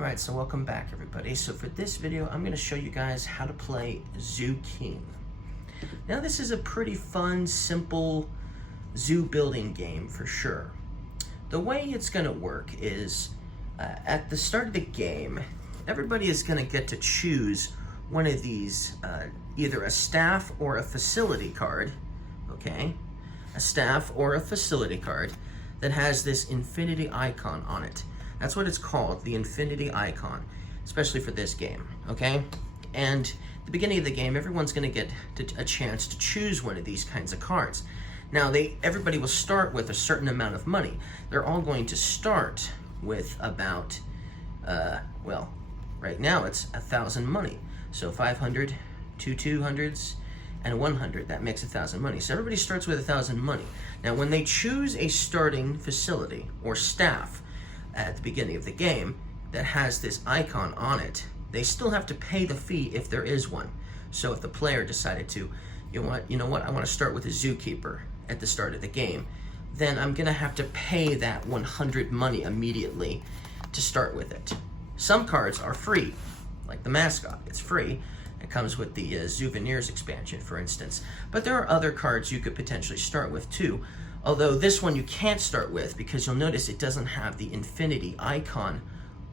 Alright, so welcome back everybody. So for this video, I'm going to show you guys how to play Zoo King. Now this is a pretty fun, simple zoo building game for sure. The way it's going to work is, at the start of the game, everybody is going to get to choose one of these, either a staff or a facility card, okay? A staff or a facility card that has this infinity icon on it. That's what it's called, the infinity icon, especially for this game, okay? And at the beginning of the game, everyone's gonna get a chance to choose one of these kinds of cards. Now, everybody will start with a certain amount of money. They're all going to start with about, well, right now it's 1,000 money. So 500, two 200s, and 100, that makes 1,000 money. So everybody starts with 1,000 money. Now, when they choose a starting facility or staff at the beginning of the game that has this icon on it, they still have to pay the fee if there is one. So if the player decided to, you know what, I want to start with a zookeeper at the start of the game, then I'm gonna have to pay that 100 money immediately to start with it. Some cards are free, like the mascot, it's free. It comes with the Souvenirs expansion, for instance. But there are other cards you could potentially start with too. Although this one you can't start with because you'll notice it doesn't have the infinity icon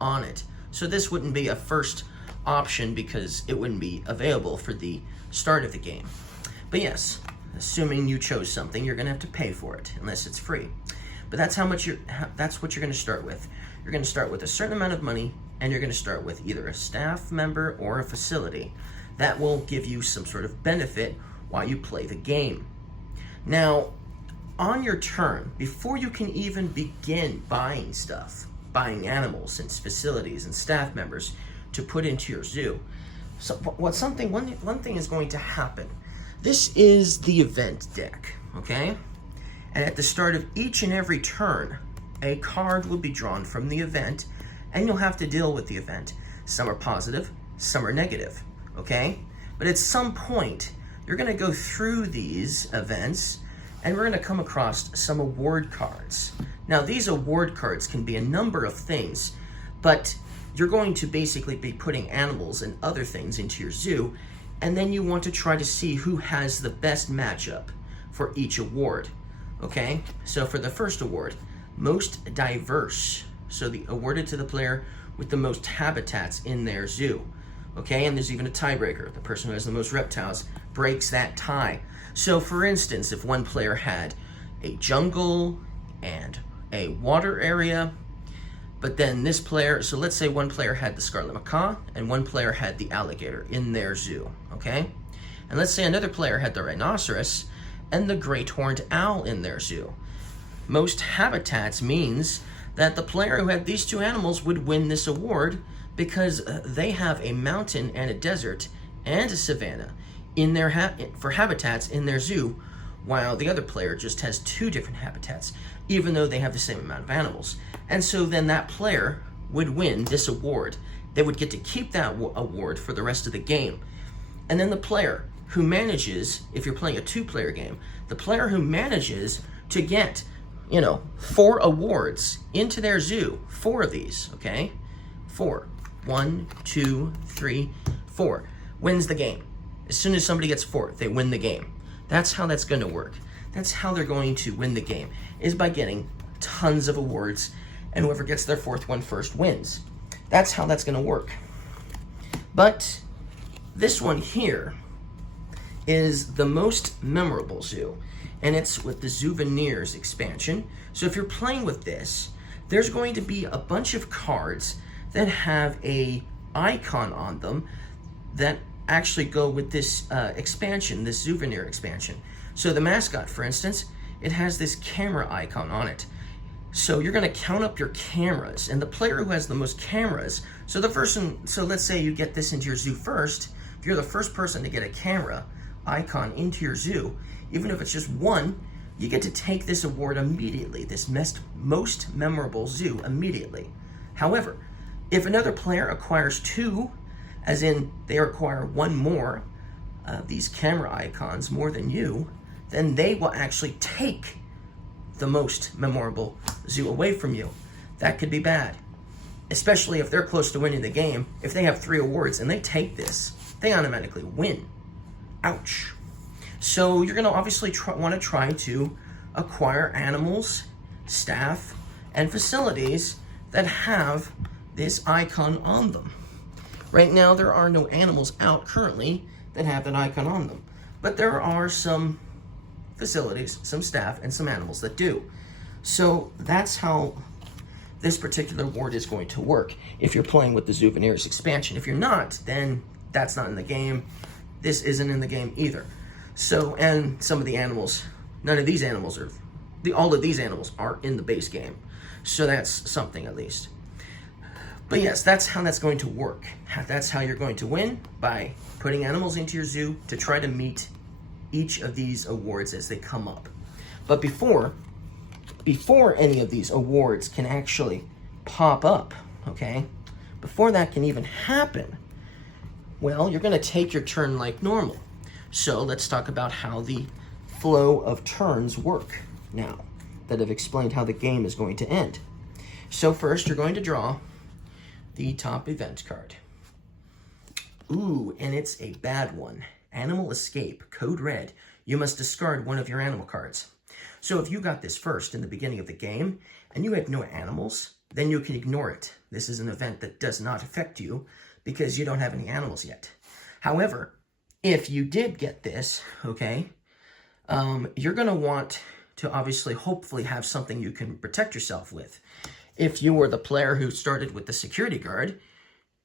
on it. So this wouldn't be a first option because it wouldn't be available for the start of the game. But yes, assuming you chose something, you're gonna have to pay for it unless it's free. But that's that's what you're gonna start with. You're gonna start with a certain amount of money, and you're gonna start with either a staff member or a facility. That will give you some sort of benefit while you play the game. Now, on your turn, before you can even begin buying stuff, buying animals and facilities and staff members to put into your zoo, so one thing is going to happen. This is the event deck, okay? And at the start of each and every turn, a card will be drawn from the event, and you'll have to deal with the event. Some are positive, some are negative, okay? But at some point, you're gonna go through these events, and we're gonna come across some award cards. Now, these award cards can be a number of things, but you're going to basically be putting animals and other things into your zoo, and then you want to try to see who has the best matchup for each award, okay? So for the first award, most diverse, so awarded to the player with the most habitats in their zoo, okay? And there's even a tiebreaker. The person who has the most reptiles breaks that tie. So for instance, if one player had a jungle and a water area, but then this player, so let's say one player had the scarlet macaw and one player had the alligator in their zoo, okay? And let's say another player had the rhinoceros and the great horned owl in their zoo. Most habitats means that the player who had these two animals would win this award because they have a mountain and a desert and a savanna in their for habitats in their zoo, while the other player just has two different habitats, even though they have the same amount of animals. And so then that player would win this award. They would get to keep that award for the rest of the game. And then the player who manages, if you're playing a two-player game, the player who manages to get, 4 awards into their zoo, 4 of these, okay? 4. 1, 2, 3, 4. Wins the game. As soon as somebody gets 4, they win the game. That's how that's going to work. That's how they're going to win the game, is by getting tons of awards, and whoever gets their 4th one first wins. That's how that's going to work. But this one here is the most memorable zoo, and it's with the Souvenirs expansion. So if you're playing with this, there's going to be a bunch of cards that have a icon on them that actually go with this expansion, this Souvenir expansion. So the mascot, for instance, it has this camera icon on it. So you're gonna count up your cameras, and the player who has the most cameras, so let's say you get this into your zoo first, if you're the first person to get a camera icon into your zoo, even if it's just one, you get to take this award immediately, this most memorable zoo immediately. However, if another player acquires 2, as in they acquire 1 more of these camera icons more than you, then they will actually take the most memorable zoo away from you. That could be bad. especially if they're close to winning the game, if they have 3 awards and they take this, they automatically win. Ouch. So you're going to obviously want to try to acquire animals, staff, and facilities that have this icon on them. Right now, there are no animals out currently that have that icon on them, but there are some facilities, some staff, and some animals that do. So that's how this particular award is going to work if you're playing with the Souvenirs expansion. If you're not, then that's not in the game. This isn't in the game either. So, and some of the animals, none of these animals are, all of these animals are in the base game. So that's something at least. But yes, that's how that's going to work. That's how you're going to win, by putting animals into your zoo to try to meet each of these awards as they come up. But before any of these awards can actually pop up, okay, before that can even happen, well, you're going to take your turn like normal. So let's talk about how the flow of turns work now that I've explained how the game is going to end. So first, you're going to draw the top event card. Ooh, and it's a bad one. Animal Escape, code red. You must discard one of your animal cards. So if you got this first in the beginning of the game and you had no animals, then you can ignore it. This is an event that does not affect you because you don't have any animals yet. However, if you did get this, okay, you're going to want to obviously hopefully have something you can protect yourself with. If you were the player who started with the security guard,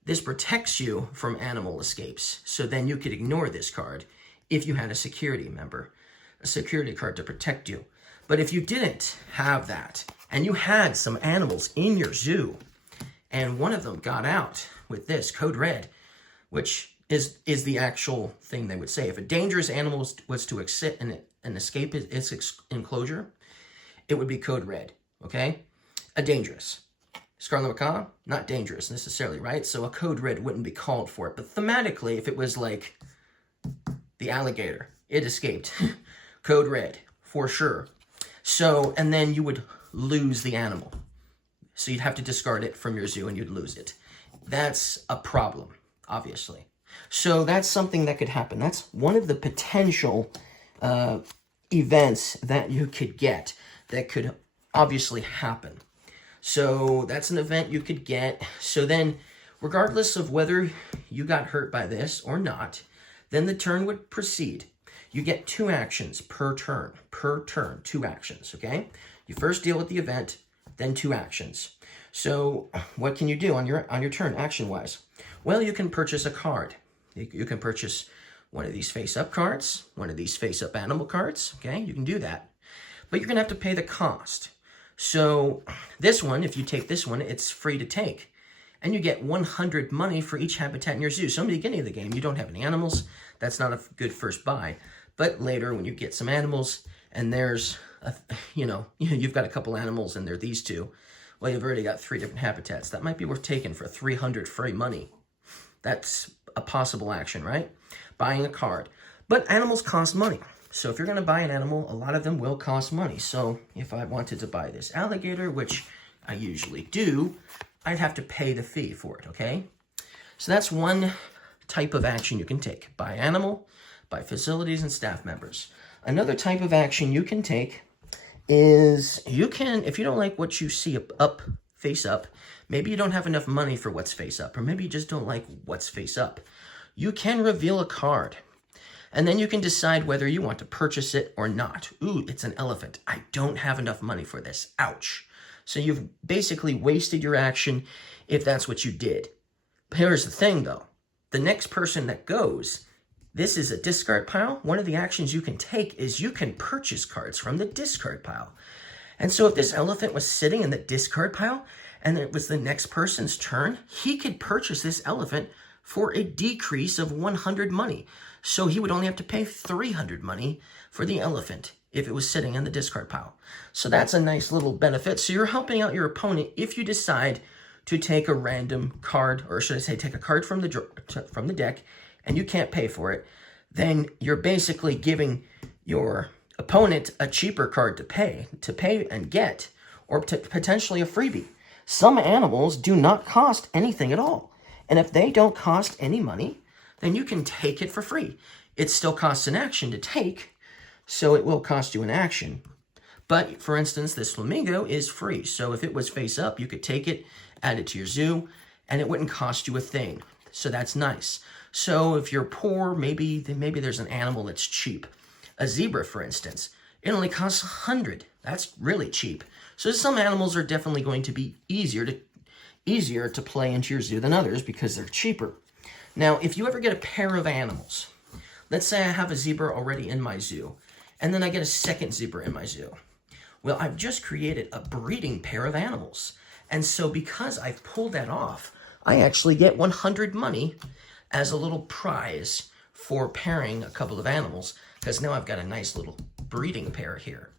this protects you from animal escapes. So then you could ignore this card if you had a security member, a security card to protect you. But if you didn't have that and you had some animals in your zoo and one of them got out with this code red, which is the actual thing they would say. If a dangerous animal was to exit and escape its enclosure, it would be code red, okay? A dangerous. Scarlet Macaw, not dangerous necessarily, right? So a code red wouldn't be called for it. But thematically, if it was like the alligator, it escaped. Code red, for sure. So, and then you would lose the animal. So you'd have to discard it from your zoo and you'd lose it. That's a problem, obviously. So that's something that could happen. That's one of the potential events that you could get that could obviously happen. So that's an event you could get. So then, regardless of whether you got hurt by this or not, then the turn would proceed. You get 2 actions per turn, 2 actions, okay? You first deal with the event, then 2 actions. So what can you do on your turn, action-wise? Well, you can purchase a card. You can purchase one of these face-up cards, one of these face-up animal cards, okay? You can do that. But you're going to have to pay the cost. So this one, if you take this one, it's free to take. And you get 100 money for each habitat in your zoo. So in the beginning of the game, you don't have any animals. That's not a good first buy. But later, when you get some animals, and there's, you've got a couple animals, and they're these 2, well, you've already got 3 different habitats. That might be worth taking for 300 free money. That's a possible action, right? Buying a card. But animals cost money. So if you're going to buy an animal, a lot of them will cost money. So if I wanted to buy this alligator, which I usually do, I'd have to pay the fee for it, okay? So that's one type of action you can take. Buy animal, buy facilities and staff members. Another type of action you can take is you can, if you don't like what you see up face up, maybe you don't have enough money for what's face up, or maybe you just don't like what's face up, you can reveal a card. And then you can decide whether you want to purchase it or not. Ooh, it's an elephant. I don't have enough money for this. Ouch. So you've basically wasted your action if that's what you did. But here's the thing, though. The next person that goes, this is a discard pile. One of the actions you can take is you can purchase cards from the discard pile. And so if this elephant was sitting in the discard pile and it was the next person's turn, he could purchase this elephant for a decrease of 100 money. So he would only have to pay 300 money for the elephant if it was sitting in the discard pile. So that's a nice little benefit. So you're helping out your opponent if you decide to take a random card, or should I say take a card from the deck, and you can't pay for it, then you're basically giving your opponent a cheaper card to pay and get, or potentially a freebie. Some animals do not cost anything at all. And if they don't cost any money, then you can take it for free. It still costs an action to take, so it will cost you an action. But for instance, this flamingo is free. So if it was face up, you could take it, add it to your zoo, and it wouldn't cost you a thing. So that's nice. So if you're poor, maybe there's an animal that's cheap. A zebra, for instance, it only costs $100. That's really cheap. So some animals are definitely going to be easier to play into your zoo than others because they're cheaper. Now, if you ever get a pair of animals, let's say I have a zebra already in my zoo, and then I get a second zebra in my zoo. Well, I've just created a breeding pair of animals. And so because I've pulled that off, I actually get 100 money as a little prize for pairing a couple of animals, because now I've got a nice little breeding pair here.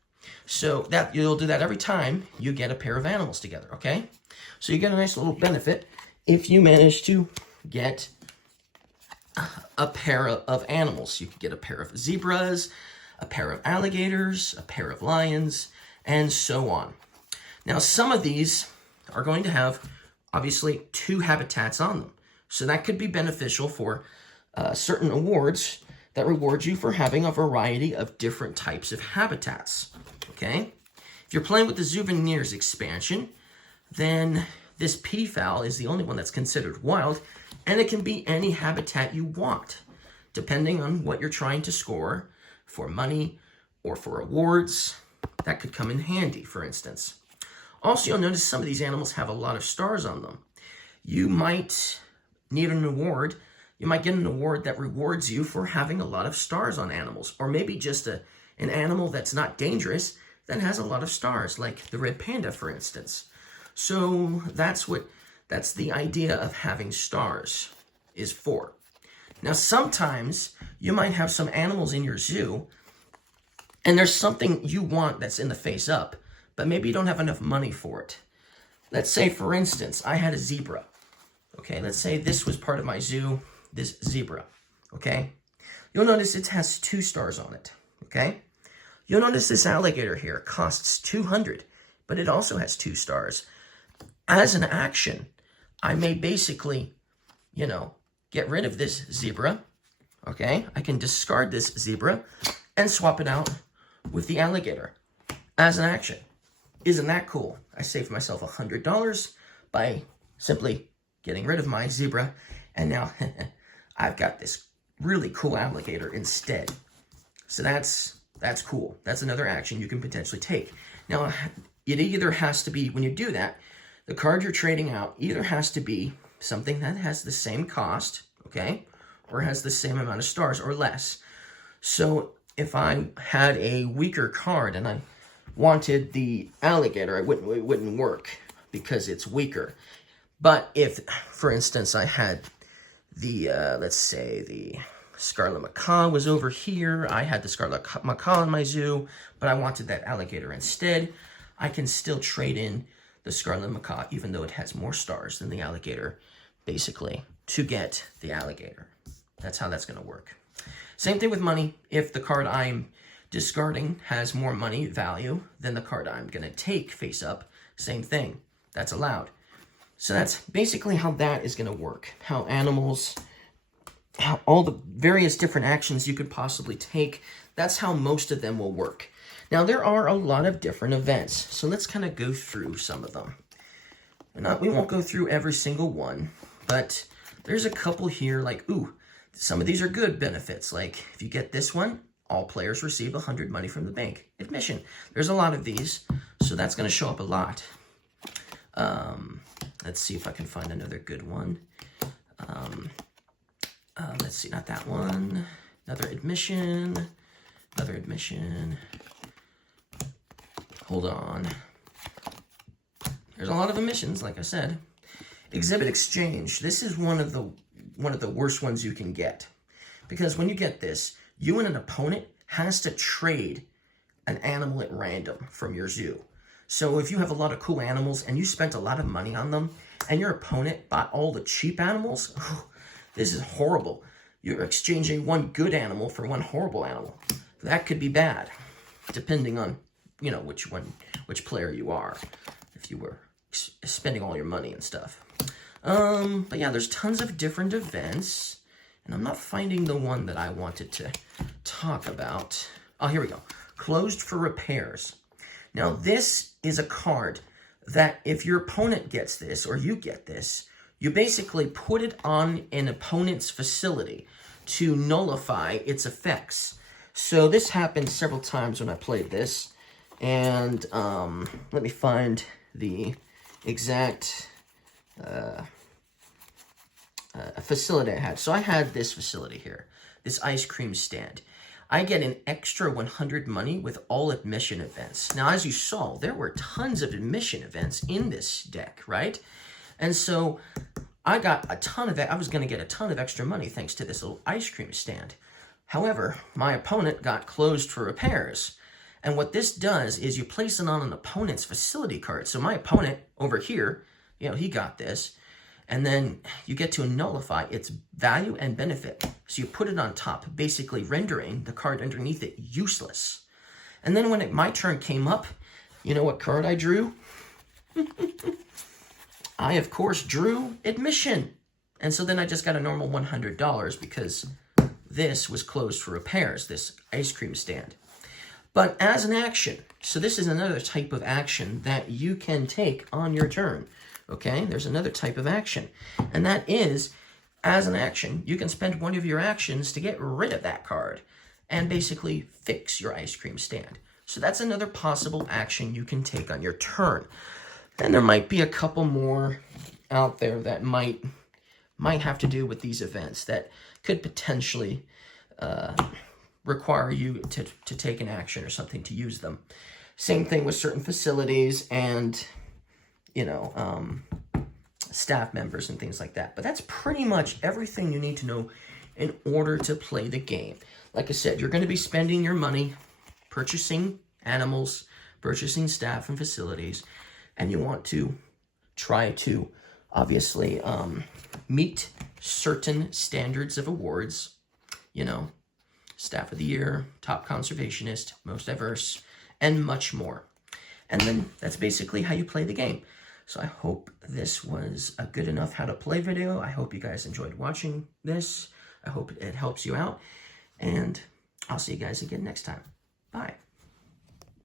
So that you'll do that every time you get a pair of animals together, okay? So you get a nice little benefit if you manage to get a pair of animals. You could get a pair of zebras, a pair of alligators, a pair of lions, and so on. Now, some of these are going to have, obviously, 2 habitats on them. So that could be beneficial for certain awards that reward you for having a variety of different types of habitats, okay? If you're playing with the Souvenirs expansion, then this peafowl is the only one that's considered wild, and it can be any habitat you want, depending on what you're trying to score for money or for awards. That could come in handy, for instance. Also, you'll notice some of these animals have a lot of stars on them. You might need an award. You might get an award that rewards you for having a lot of stars on animals, or maybe just an animal that's not dangerous that has a lot of stars, like the red panda, for instance. So that's the idea of having stars is for. Now, sometimes you might have some animals in your zoo, and there's something you want that's in the face up, but maybe you don't have enough money for it. Let's say, for instance, I had a zebra. Okay, let's say this was part of my zoo, this zebra, okay? You'll notice it has 2 stars on it, okay? You'll notice this alligator here costs $200, but it also has 2 stars. As an action, I may basically, get rid of this zebra, okay? I can discard this zebra and swap it out with the alligator as an action. Isn't that cool? I saved myself $100 by simply getting rid of my zebra, and now I've got this really cool alligator instead. So that's cool. That's another action you can potentially take. Now, it either has to be, when you do that, the card you're trading out either has to be something that has the same cost, okay, or has the same amount of stars or less. So if I had a weaker card and I wanted the alligator, it wouldn't work because it's weaker. But if, for instance, I had the, let's say the scarlet macaw was over here, I had the scarlet macaw in my zoo, but I wanted that alligator instead, I can still trade in the scarlet macaw, even though it has more stars than the alligator, basically, to get the alligator. That's how that's going to work. Same thing with money. If the card I'm discarding has more money value than the card I'm going to take face up, same thing. That's allowed. So that's basically how that is going to work. How animals, how all the various different actions you could possibly take, that's how most of them will work. Now, there are a lot of different events, so let's kind of go through some of them. We won't go through every single one, but there's a couple here like, some of these are good benefits. Like, if you get this one, all players receive 100 money from the bank. Admission. There's a lot of these, so that's going to show up a lot. Let's see if I can find another good one. Let's see, not that one. Another admission. Another admission. Hold on. There's a lot of emissions, like I said. Exhibit exchange. This is one of the worst ones you can get. Because when you get this, you and an opponent has to trade an animal at random from your zoo. So if you have a lot of cool animals and you spent a lot of money on them and your opponent bought all the cheap animals, this is horrible. You're exchanging one good animal for one horrible animal. That could be bad, depending on, which player you are. If you were spending all your money and stuff. But yeah, there's tons of different events, and I'm not finding the one that I wanted to talk about. Oh, here we go. Closed for repairs. Now, this is a card that if your opponent gets this, or you get this, you basically put it on an opponent's facility to nullify its effects. So this happened several times when I played this. And let me find the exact facility I had. So I had this facility here, this ice cream stand. I get an extra 100 money with all admission events. Now, as you saw, there were tons of admission events in this deck, right? And so I got a ton of, I was going to get a ton of extra money thanks to this little ice cream stand. However, my opponent got closed for repairs. And what this does is you place it on an opponent's facility card. So my opponent over here, you know, he got this. And then you get to nullify its value and benefit. So you put it on top, basically rendering the card underneath it useless. And then when my turn came up, you know what card I drew? I, of course, drew admission. And so then I just got a normal $100 because this was closed for repairs, this ice cream stand. But as an action, so this is another type of action that you can take on your turn. Okay, there's another type of action. And that is, as an action, you can spend one of your actions to get rid of that card and basically fix your ice cream stand. So that's another possible action you can take on your turn. And there might be a couple more out there that might have to do with these events that could potentially require you to take an action or something to use them. Same thing with certain facilities and, you know, staff members and things like that. But that's pretty much everything you need to know in order to play the game. Like I said, you're going to be spending your money purchasing animals, purchasing staff and facilities, and you want to try to obviously meet certain standards of awards, you know, Staff of the Year, Top Conservationist, Most Diverse, and much more. And then that's basically how you play the game. So I hope this was a good enough how to play video. I hope you guys enjoyed watching this. I hope it helps you out. And I'll see you guys again next time. Bye.